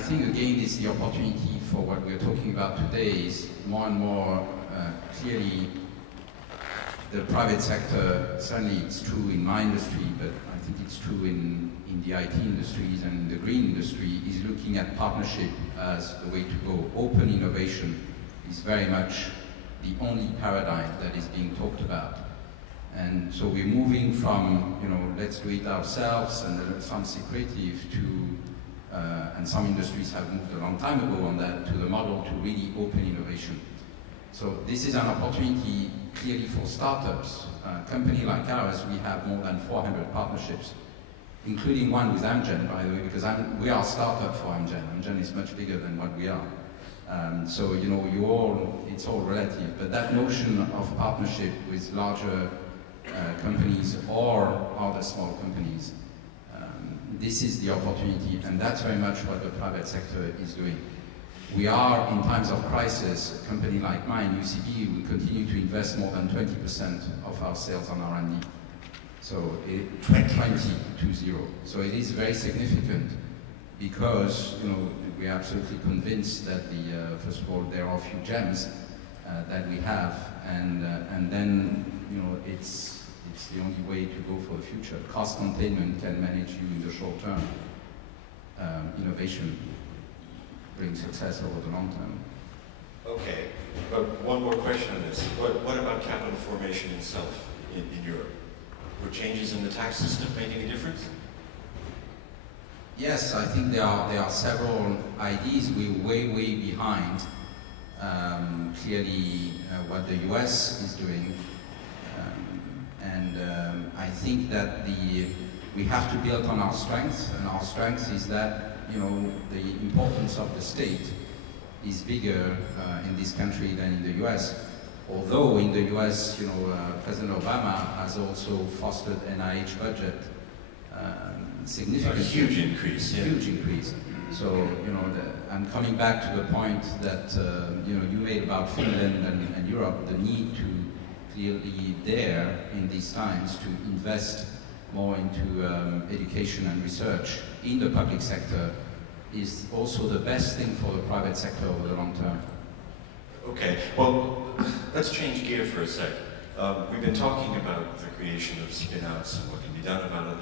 think again this is the opportunity for what we're talking about today is more and more clearly the private sector, certainly it's true in my industry, but I think it's true in the IT industries and the green industry, is looking at partnership as the way to go. Open innovation is very much the only paradigm that is being talked about. And so we're moving from, you know, let's do it ourselves and some secretive to, and some industries have moved a long time ago on that, to the model to really open innovation. So this is an opportunity clearly for startups. A company like ours, we have more than 400 partnerships, including one with Amgen, by the way, because we are a startup for Amgen. Amgen is much bigger than what we are. So, you know, it's all relative, but that notion of partnership with larger companies or other small companies, this is the opportunity, and that's very much what the private sector is doing. We are, in times of crisis, a company like mine, UCB, we continue to invest more than 20% of our sales on R&D. So 20. So it is very significant because, you know, we're absolutely convinced that first of all, there are a few gems that we have, and then, you know, it's the only way to go for the future. Cost containment can manage you in the short term. Innovation brings success over the long term. Okay, but one more question on this. What about capital formation itself in Europe? Were changes in the tax system making a difference? Yes, I think there are several ideas. We're way behind. Clearly, what the US is doing, and I think that we have to build on our strengths, and our strength is that, you know, the importance of the state is bigger in this country than in the US. Although in the US, you know, President Obama has also fostered NIH budget significantly. A huge increase. Yeah. Huge increase. So, you know, I'm coming back to the point that, you know, you made about Finland and Europe, the need to clearly dare in these times to invest more into education and research in the public sector is also the best thing for the private sector over the long term. Okay, well, let's change gear for a sec. We've been talking about the creation of spin-outs and what can be done about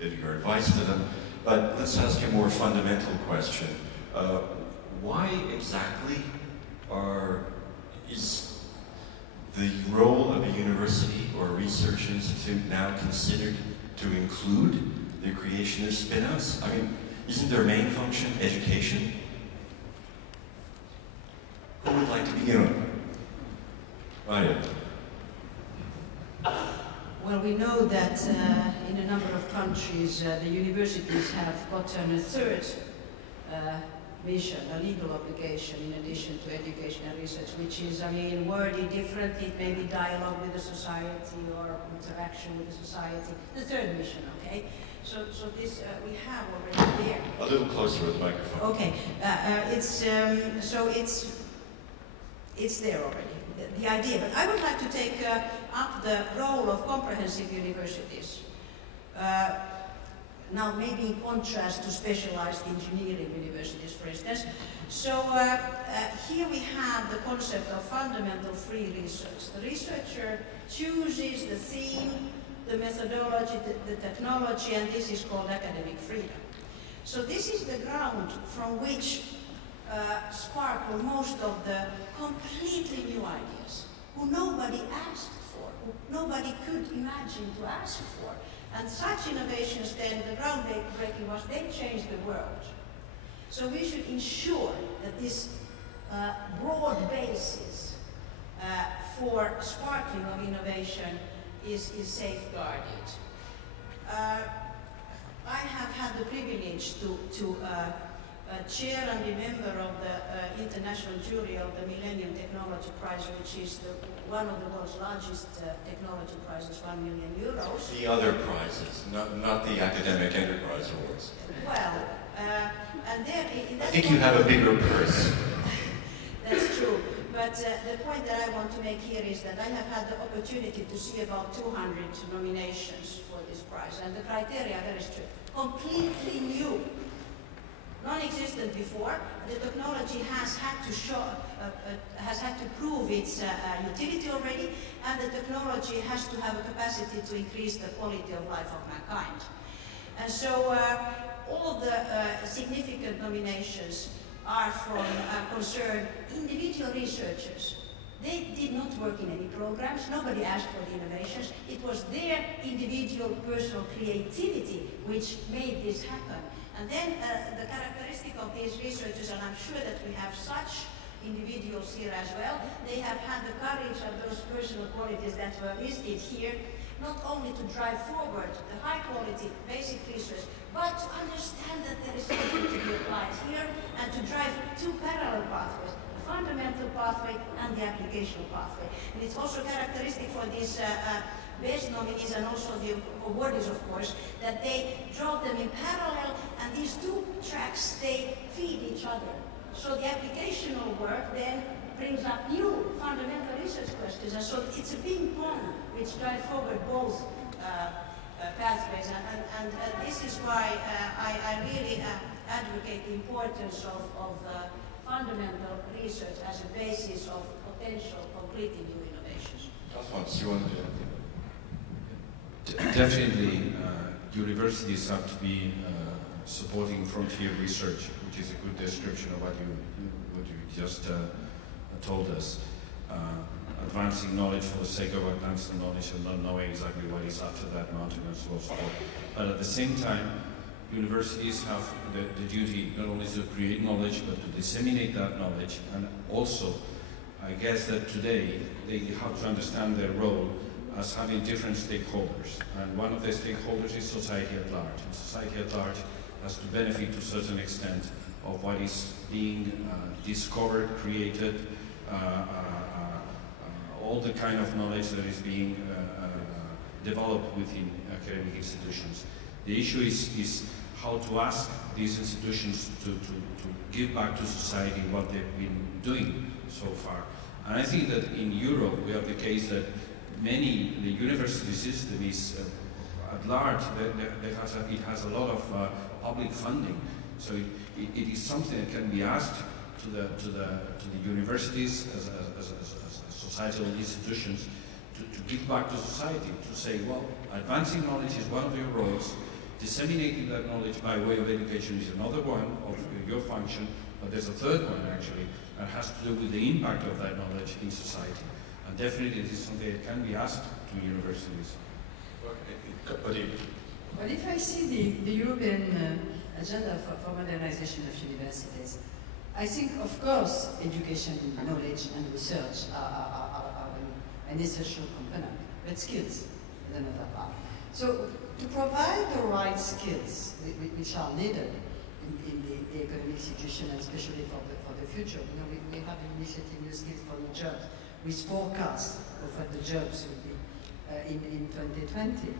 it, your advice to them, but let's ask a more fundamental question. Why exactly is the role of a university or a research institute now considered to include the creation of spin-outs? I mean, isn't their main function education? Who would like to begin on? Marja. Well, we know that in a number of countries, the universities have gotten a third mission, a legal obligation in addition to education and research, which is, I mean, worded differently. It may be dialogue with the society or interaction with the society. The third mission, okay? So this we have already there. A little closer with the microphone. Okay, it's there already, the idea. But I would like to take up the role of comprehensive universities. Now, maybe in contrast to specialized engineering universities, for instance. So here we have the concept of fundamental free research. The researcher chooses the theme, the methodology, the technology, and this is called academic freedom. So this is the ground from which sparkle most of the completely new ideas, who nobody asked for, who nobody could imagine to ask for. And such innovations then, the groundbreaking was, they changed the world. So we should ensure that this broad basis for sparkling of innovation is safeguarded. I have had the privilege to chair and be member of the international jury of the Millennium Technology Prize, which is one of the world's largest technology prizes, €1 million. The other prizes, not the academic enterprise awards. Well, and there, I think you have a bigger purse. That's true. But the point that I want to make here is that I have had the opportunity to see about 200 nominations for this prize, and the criteria are very strict. Completely new, non-existent existed before. The technology has had to show, has had to prove its utility already, and the technology has to have a capacity to increase the quality of life of mankind. And so all of the significant nominations are from concerned individual researchers. They did not work in any programs, nobody asked for the innovations. It was their individual personal creativity which made this happen. And then the characteristic of these researchers, and I'm sure that we have such individuals here as well, they have had the courage of those personal qualities that were listed here, not only to drive forward the high quality basic research, but to understand that there is something to be applied here and to drive two parallel pathways. Fundamental pathway and the applicational pathway. And it's also characteristic for these best nominees and also the awardees, of course, that they draw them in parallel, and these two tracks, they feed each other. So the applicational work then brings up new fundamental research questions, and so it's a ping pong which drive forward both pathways, and this is why I really advocate the importance of fundamental research as a basis of potential completely new innovations. Alfons, you want to? Definitely, universities have to be supporting frontier research, which is a good description of what you just told us. Advancing knowledge for the sake of advancing knowledge and not knowing exactly what is after that mountain and so forth. But at the same time, universities have the duty not only to create knowledge, but to disseminate that knowledge. And also, I guess that today they have to understand their role as having different stakeholders. And one of the stakeholders is society at large. And society at large has to benefit to a certain extent of what is being discovered, created, all the kind of knowledge that is being developed within academic institutions. The issue is how to ask these institutions to give back to society what they've been doing so far. And I think that in Europe we have the case that the university system is at large, it has a lot of public funding. So it is something that can be asked to the universities as societal institutions to give back to society, to say, well, advancing knowledge is one of your roles, disseminating that knowledge by way of education is another one of your function, but there's a third one actually that has to do with the impact of that knowledge in society. And definitely it is something that can be asked to universities. Odile. Well, if I see the European agenda for modernization of universities, I think, of course, education, knowledge, and research are an essential component, but skills is another part. So, to provide the right skills which are needed in the economic situation, and especially for the future, you know, we have an initiative, New Skills for the Jobs, with forecasts of what the jobs will be in 2020.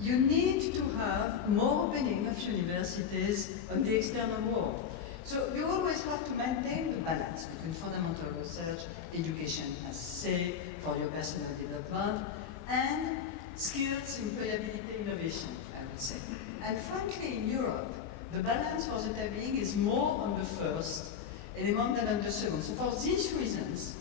You need to have more opening of universities on the external world. So you always have to maintain the balance between fundamental research, education, as say, for your personal development, and skills, employability, innovation, I would say. And frankly, in Europe, the balance for the time being is more on the first element than on the second. So for these reasons,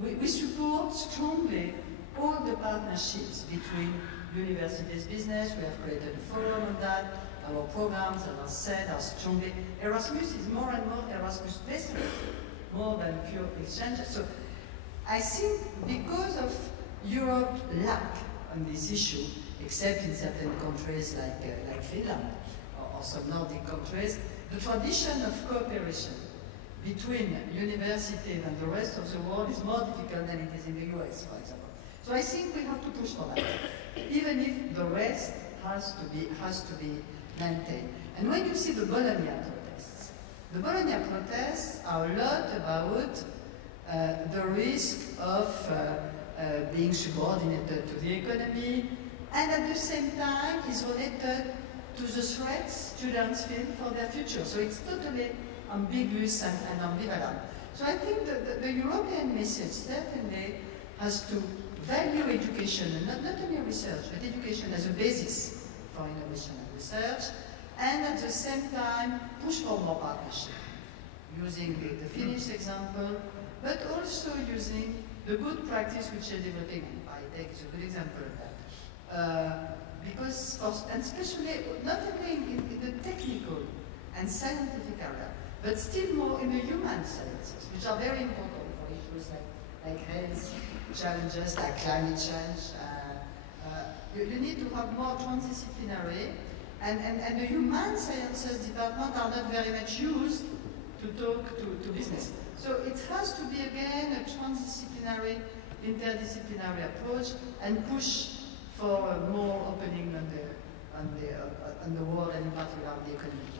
we support strongly all the partnerships between universities, business. We have created a forum on that. Our programs, as I said, are strongly. Erasmus is more and more Erasmus placement, more than pure exchange. So I think because of Europe's lack on this issue, except in certain countries like Finland or some Nordic countries, the tradition of cooperation between universities and the rest of the world is more difficult than it is in the US, for example. So I think we have to push for that, even if the rest has to be maintained. And when you see the Bologna protests are a lot about the risk of being subordinated to the economy, and at the same time is related to the threats students feel for their future. So it's totally ambiguous and ambivalent. So I think the European message certainly has to value education, and not only research, but education as a basis for innovation and research, and at the same time push for more partnership, using the Finnish example, but also using the good practice which is developing, and biotech is a good example of that. Because, and especially not only in the technical and scientific area, but still more in the human sciences, which are very important for issues like health challenges, like climate change. You need to have more transdisciplinary, and the human sciences department are not very much used to talk to business. So it has to be again a transdisciplinary, interdisciplinary approach, and push for more opening on the world, and in particular on the economy.